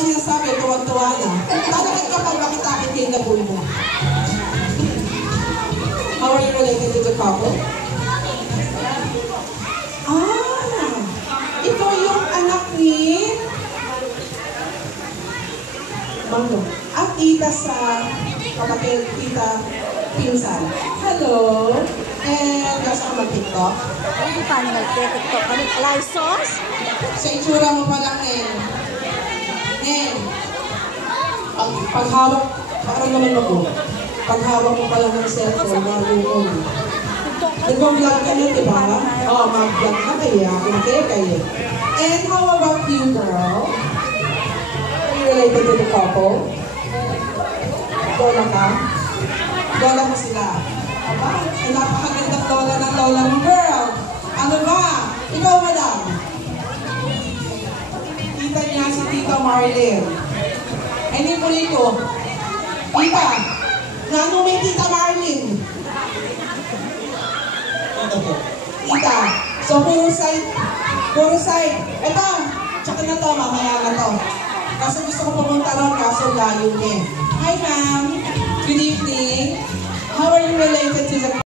mo sinasabi, tuwag-tuwa na. Talagang kapag makitakit kayo na buhay mo. How are you related to the couple? Ito yung anak ni Mango. At tita sa kapatid, tita pinsan. Hello! And gusto ka mag-tiktok? Hindi pa naman nag-tiktok ka rin. Alay sauce? Sa itsura mo pa lang, Nen. Paghawak, parang naman ako. Paghawak mo pa lang ng cellphone, marunong. Nag-vlog ka na, di ba? Oo, mag-vlog ka kaya. Kayo. And how about you, girl? Are you related to the couple? Lola ka? Lola mo sila. Aba, ay napakagandang lola ng lola mo, girl. Ano ba? Ikaw, madam. Tita niya si Tita Marlene. Ay, hindi mo rito. Tita, nano may Tita Marlene? Tita, so puro side. Ito, tsaka na to, mamaya na to. Kasi gusto ko pumunta ron, kaso layo niya. Hi, ma'am. Good evening. How are you related to the